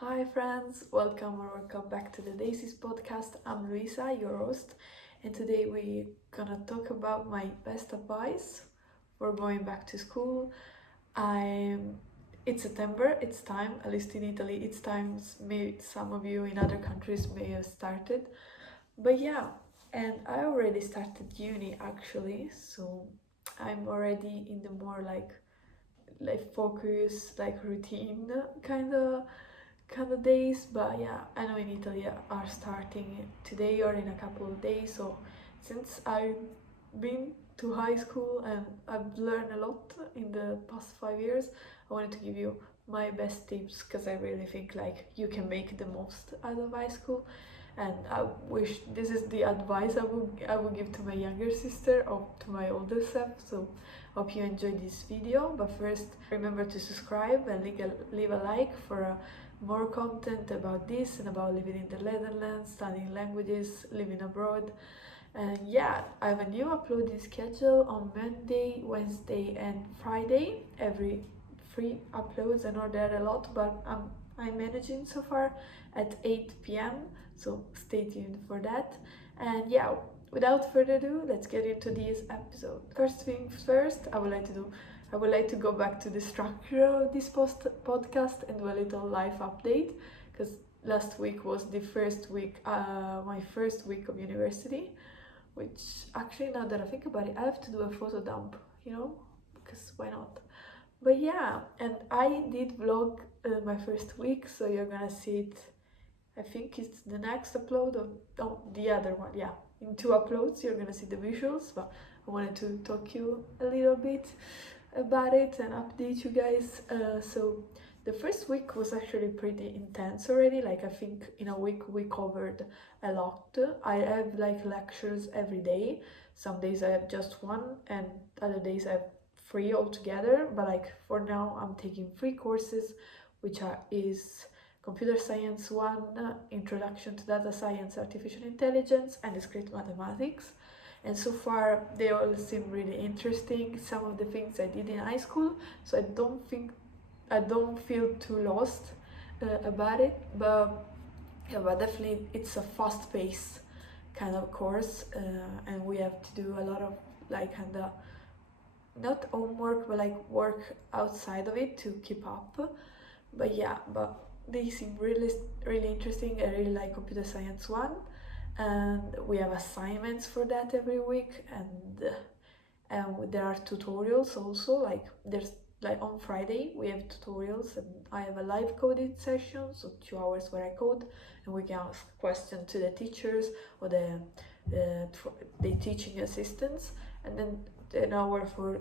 Hi friends, welcome back to the Daisies podcast. I'm Luisa, your host, and today we're gonna talk about my best advice for going back to school. I'm it's September, it's time, at least in Italy, it's time. Maybe some of you in other countries may have started. But yeah, and I already started uni actually, so I'm already in the more like focus, like routine kind of days. But yeah, I know in Italy are starting today or in a couple of days. So since I've been to high school and I've learned a lot in the past 5 years, I wanted to give you my best tips because I really think like you can make the most out of high school. And I wish this is the advice I would give to my younger sister or to my older self. So hope you enjoyed this video. But first, remember to subscribe and leave a like for more content about this and about living in the Netherlands, studying languages, living abroad. And yeah, I have a new uploading schedule on Monday, Wednesday, and Friday. Every free uploads. I know there are a lot, but I'm managing so far at 8 p.m. So stay tuned for that. And yeah, without further ado, let's get into this episode. First things first, I would like to go back to the structure of this podcast and do a little life update because last week was the first week, my first week of university, which actually now that I think about it, I have to do a photo dump, because why not? But yeah, and I did vlog my first week, so you're gonna see it. I think it's the next upload of the other one. Yeah, in 2 uploads you're gonna see the visuals, but I wanted to talk you a little bit about it and update you guys. So the first week was actually pretty intense already. Like I think in a week we covered a lot. I have like lectures every day. Some days I have just one, and other days I have three altogether. But like for now, I'm taking 3 courses, which is Computer Science 1, Introduction to Data Science, Artificial Intelligence, and Discrete Mathematics. And so far they all seem really interesting, some of the things I did in high school, so I don't feel too lost about it. But yeah, but definitely it's a fast paced kind of course, and we have to do a lot of like kind of not homework but like work outside of it to keep up. But yeah, but they seem really interesting. I really like Computer Science 1, and we have assignments for that every week, and there are tutorials also. Like there's like on Friday we have tutorials, and I have a live coding session, so 2 hours where I code, and we can ask questions to the teachers or the teaching assistants, and then an hour for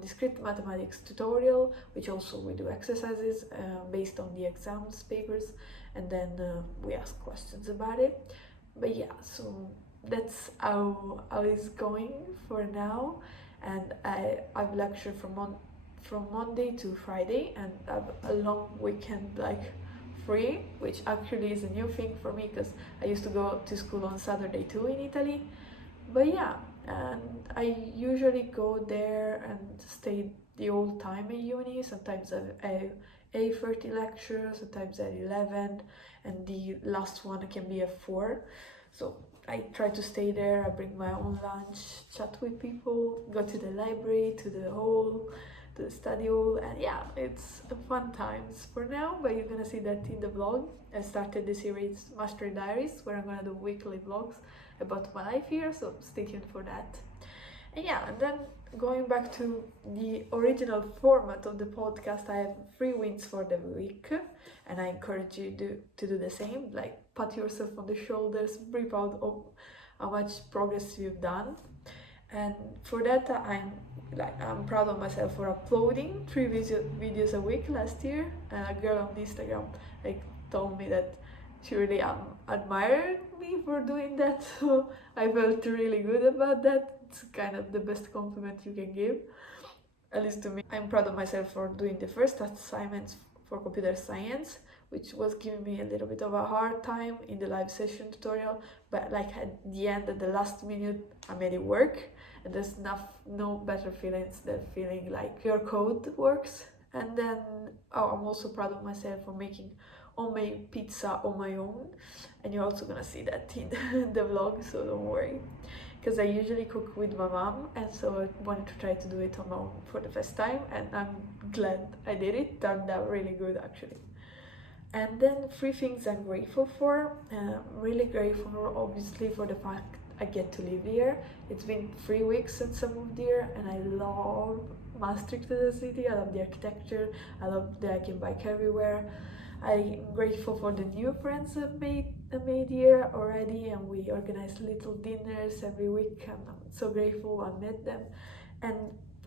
discrete mathematics tutorial, which also we do exercises based on the exams papers, and then we ask questions about it. But yeah, so that's how it's going for now. And I've lectured from Monday to Friday, and I've a long weekend like free, which actually is a new thing for me because I used to go to school on Saturday too in Italy. But yeah, and I usually go there and stay the whole time in uni. Sometimes I have 8:30 lecture, sometimes at 11, and the last one can be at 4. So I try to stay there. I bring my own lunch, chat with people, go to the library, to the hall, to the study hall, and yeah, it's a fun times for now. But you're gonna see that in the vlog. I started the series Master Diaries, where I'm gonna do weekly vlogs about my life here, so stay tuned for that. And yeah, and then going back to the original format of the podcast, I have 3 wins for the week, and I encourage you to do the same. Like pat yourself on the shoulders, be proud of how much progress you've done. And for that, I'm proud of myself for uploading 3 videos a week last year. And a girl on Instagram like told me that she really admired me for doing that, so I felt really good about that. It's kind of the best compliment you can give, at least to me. I'm proud of myself for doing the first assignments for computer science, which was giving me a little bit of a hard time in the live session tutorial, but like at the end, at the last minute, I made it work. And there's no better feelings than feeling like your code works. And then I'm also proud of myself for making homemade pizza on my own, and you're also gonna see that in the vlog, so don't worry. Because I usually cook with my mom, and so I wanted to try to do it on my own for the first time, and I'm glad I did it. Turned out really good actually. And then three things I'm grateful for. I'm really grateful obviously for the fact I get to live here. It's been 3 weeks since I moved here, and I love Maastricht as a city. I love the architecture, I love that I can bike everywhere. I'm grateful for the new friends I've made here already, and we organize little dinners every week, and I'm so grateful I met them. And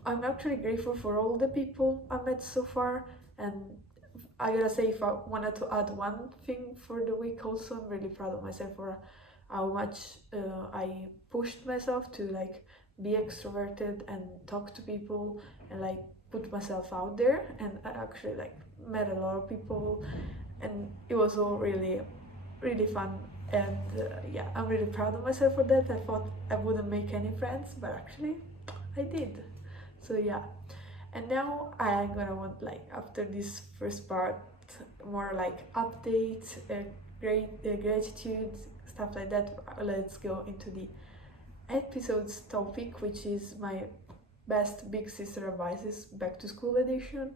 I'm actually grateful for all the people I met so far. And I gotta say, if I wanted to add one thing for the week also, I'm really proud of myself for how much I pushed myself to like be extroverted and talk to people and like put myself out there. And I actually like met a lot of people, and it was all really really fun. And yeah, I'm really proud of myself for that. I thought I wouldn't make any friends, but actually I did. So yeah. And now I'm gonna want, like, after this first part, more like updates, gratitude, stuff like that. Let's go into the episode's topic, which is my best big sister advices back to school edition.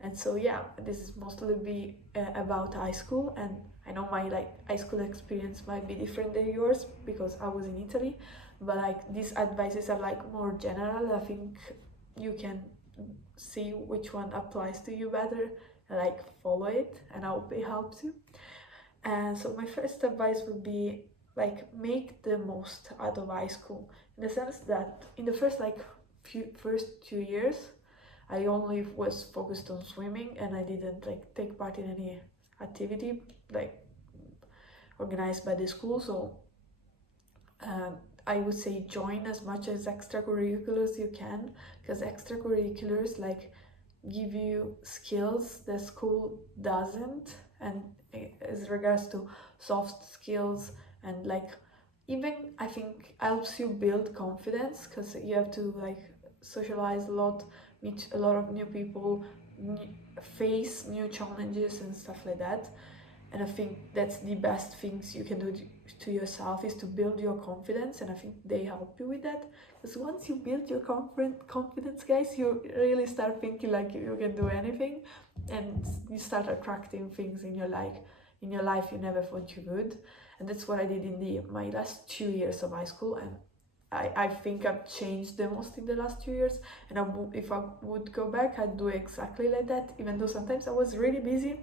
And so yeah, this is mostly be about high school, and I know my like high school experience might be different than yours because I was in Italy, but like these advices are like more general. I think you can see which one applies to you better and like follow it, and I hope it helps you. And so my first advice would be like make the most out of high school, in the sense that in the first like first 2 years I only was focused on swimming, and I didn't like take part in any activity like organized by the school. So I would say join as much as extracurriculars you can, because extracurriculars like give you skills that school doesn't, and as regards to soft skills, and like even I think helps you build confidence, because you have to like socialize a lot, meet a lot of new people, face new challenges and stuff like that. And I think that's the best things you can do to yourself, is to build your confidence, and I think they help you with that. Because once you build your confidence, guys, you really start thinking like you can do anything, and you start attracting things in your life you never thought you would. And that's what I did in my last 2 years of high school, and I think I've changed the most in the last 2 years. And if I would go back, I'd do exactly like that, even though sometimes I was really busy.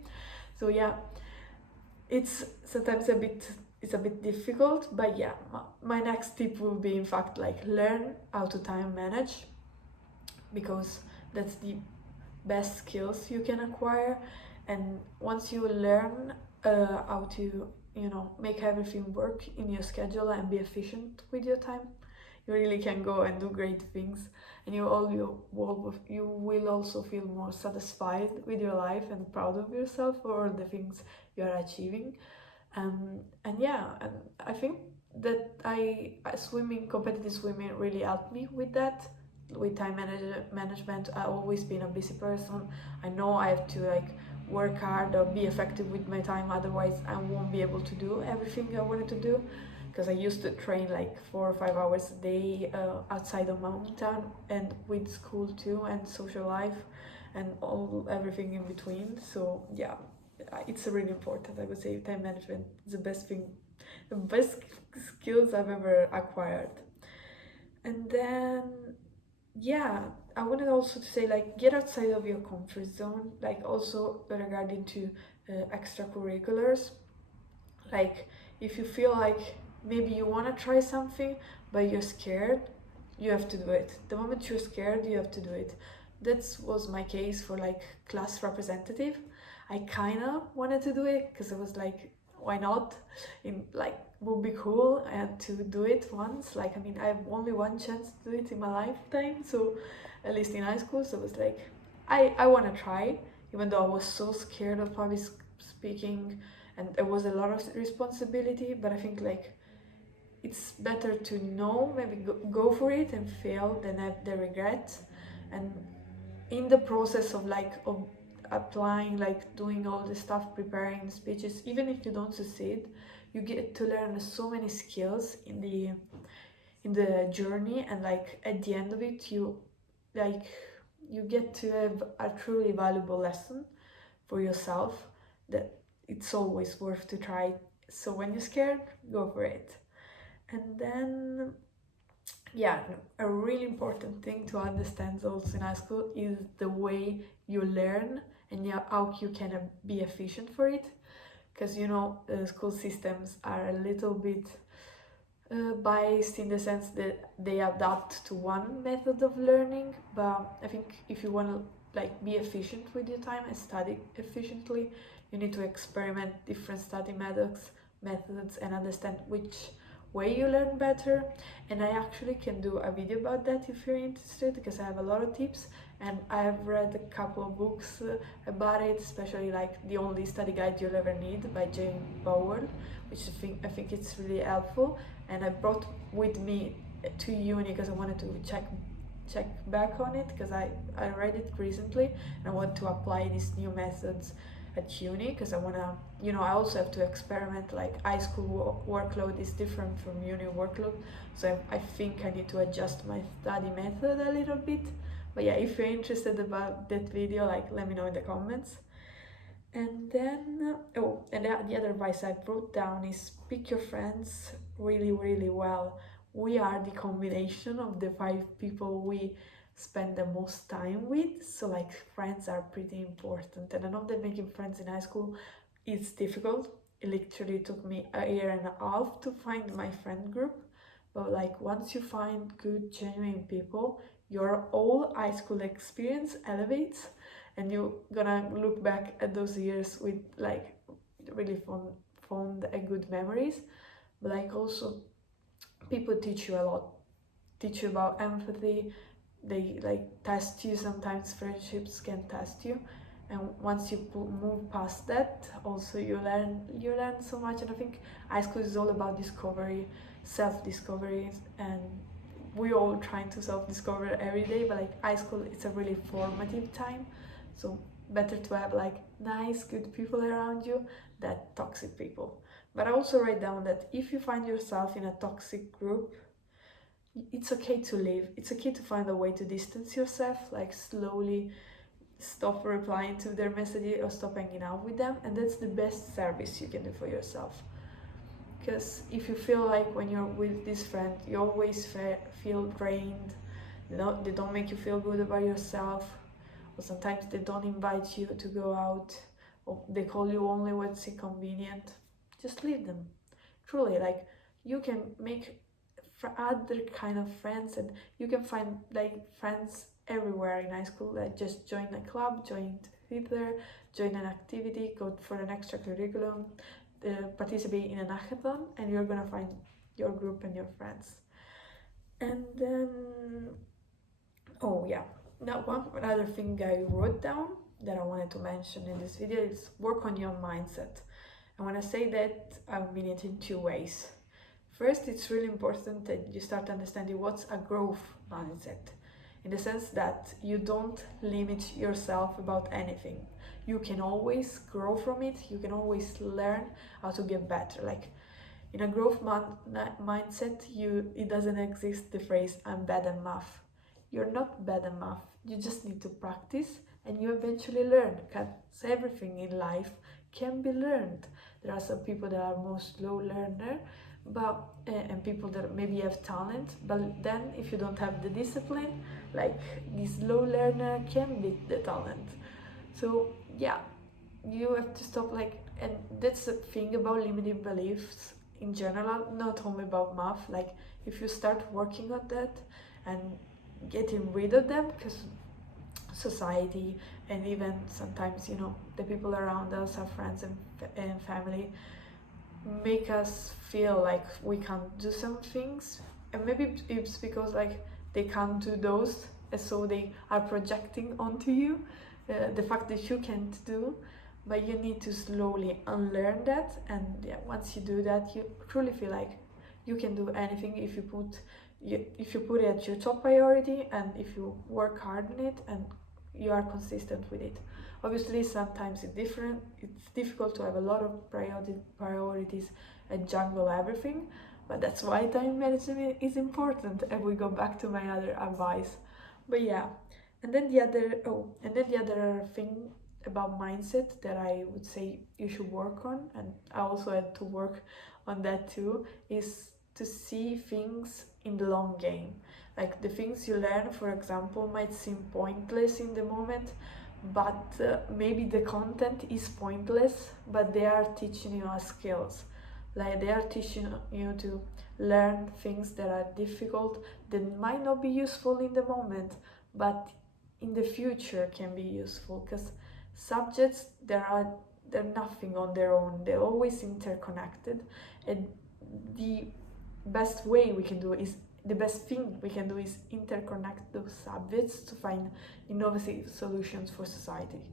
So yeah, it's sometimes it's a bit difficult, but yeah, my next tip will be, in fact, like learn how to time manage, because that's the best skills you can acquire. And once you learn how to make everything work in your schedule and be efficient with your time, you really can go and do great things. And you will also feel more satisfied with your life and proud of yourself for the things you are achieving. And yeah, and I think that competitive swimming really helped me with that, with time management. I've always been a busy person. I know I have to like work hard or be effective with my time, otherwise I won't be able to do everything I wanted to do. Because I used to train like 4 or 5 hours a day outside of my hometown, and with school too, and social life, and everything in between. So yeah, it's really important. I would say time management is the best skills I've ever acquired. And then yeah, I wanted also to say, like, get outside of your comfort zone, like also regarding to extracurriculars. Like, if you feel like maybe you want to try something but you're scared, you have to do it. The moment you're scared, you have to do it. That was my case for like class representative. I kind of wanted to do it because I was like, why not? In like, would be cool. I had to do it once. Like, I mean, I have only one chance to do it in my lifetime, so at least in high school. So it was like, I want to try, even though I was so scared of public speaking, and there was a lot of responsibility. But I think like it's better to know, maybe go for it and fail than have the regret. And in the process of applying, like doing all the stuff, preparing the speeches, even if you don't succeed, you get to learn so many skills in the journey, and like at the end of it like you get to have a truly valuable lesson for yourself that it's always worth to try. So when you're scared, go for it. And then, yeah, a really important thing to understand also in high school is the way you learn and how you can be efficient for it. Because school systems are a little bit biased in the sense that they adapt to one method of learning, but I think if you want to like be efficient with your time and study efficiently, you need to experiment different study methods and understand which way you learn better. And I actually can do a video about that if you're interested, because I have a lot of tips, and I have read a couple of books about it, especially like The Only Study Guide You'll Ever Need by Jane Powell, which I think it's really helpful, and I brought with me to uni because I wanted to check back on it, because I read it recently and I want to apply these new methods at uni, because I want to, I also have to experiment. Like high school workload is different from uni workload, so I think I need to adjust my study method a little bit. But yeah, if you're interested about that video, like let me know in the comments. And then, and the other advice I wrote down is pick your friends really, really well. We are the combination of the 5 people we spend the most time with, so like friends are pretty important. And I know that making friends in high school is difficult. It literally took me a year and a half to find my friend group, but like once you find good, genuine people, your whole high school experience elevates, and you're gonna look back at those years with like really fond and good memories. But like also people teach you a lot, teach you about empathy. They like test you. Sometimes friendships can test you, and once you move past that, also you learn so much. And I think high school is all about discovery, self-discovery, and we all trying to self-discover every day, but like high school, it's a really formative time, so better to have like nice, good people around you than toxic people. But I also write down that if you find yourself in a toxic group, it's okay to leave. It's okay to find a way to distance yourself, like slowly stop replying to their messages or stop hanging out with them, and that's the best service you can do for yourself. Because if you feel like when you're with this friend, you always feel drained, they don't make you feel good about yourself, or sometimes they don't invite you to go out, or they call you only when it's inconvenient, just leave them. Truly, like you can make other kind of friends, and you can find like friends everywhere in high school. Like just join a club, join theater, join an activity, go for an extra curriculum, participate in an hackathon, and you're gonna find your group and your friends. And then, oh yeah, now one other thing I wrote down that I wanted to mention in this video is work on your mindset. And when I say that, I mean it in 2 ways. First, it's really important that you start understanding what's a growth mindset, in the sense that you don't limit yourself about anything. You can always grow from it, you can always learn how to get better. Like in a growth mindset, it doesn't exist the phrase I'm bad at math. You're not bad at math, you just need to practice and you eventually learn, because everything in life can be learned. There are some people that are more slow learner, but and people that maybe have talent, but then if you don't have the discipline, like this slow learner can beat the talent. So yeah, you have to stop, like, and that's the thing about limiting beliefs in general, not only about math. Like if you start working on that and getting rid of them, because society and even sometimes the people around us, our friends and family, make us feel like we can't do some things, and maybe it's because like they can't do those, and so they are projecting onto you the fact that you can't do. But you need to slowly unlearn that, and yeah, once you do that, you truly feel like you can do anything if you put it at your top priority, and if you work hard on it and you are consistent with it. Obviously, sometimes it's difficult to have a lot of priorities and juggle everything, but that's why time management is important. And we go back to my other advice. But yeah, and then the other thing about mindset that I would say you should work on, and I also had to work on that too, is to see things in the long game. Like the things you learn, for example, might seem pointless in the moment, but maybe the content is pointless, but they are teaching you skills. Like they are teaching you to learn things that are difficult, that might not be useful in the moment, but in the future can be useful, because subjects they're nothing on their own, they're always interconnected. And the best way we can do is the best thing we can do is interconnect those subjects to find innovative solutions for society.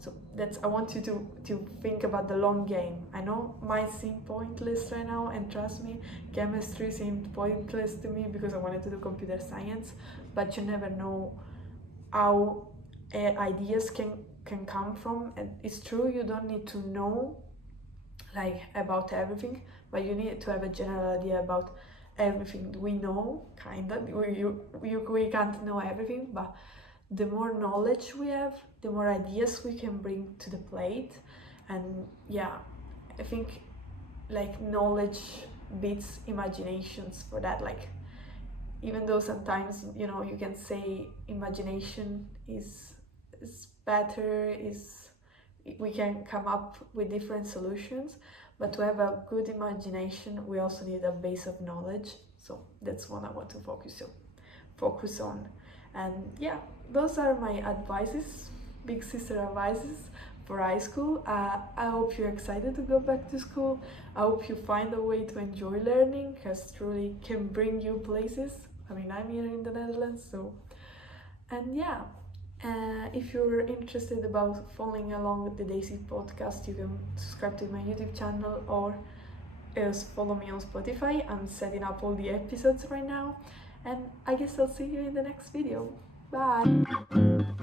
So that's, I want you to think about the long game. I know might seem pointless right now, and trust me, chemistry seemed pointless to me because I wanted to do computer science, but you never know how ideas can come from. And it's true, you don't need to know like about everything, but you need to have a general idea about everything. We know kind of, we can't know everything, but the more knowledge we have, the more ideas we can bring to the plate. And yeah, I think like knowledge beats imaginations for that. Like even though sometimes, you know, you can say imagination is better, is we can come up with different solutions, but to have a good imagination we also need a base of knowledge. So that's what I want to focus on. And yeah, those are my advices, big sister advices for high school. I hope you're excited to go back to school. I hope you find a way to enjoy learning, because truly can bring you places. I mean, I'm here in the Netherlands, so. And yeah, if you're interested about following along with the Daisy podcast, you can subscribe to my YouTube channel, or follow me on Spotify. I'm setting up all the episodes right now, and I guess I'll see you in the next video. Bye!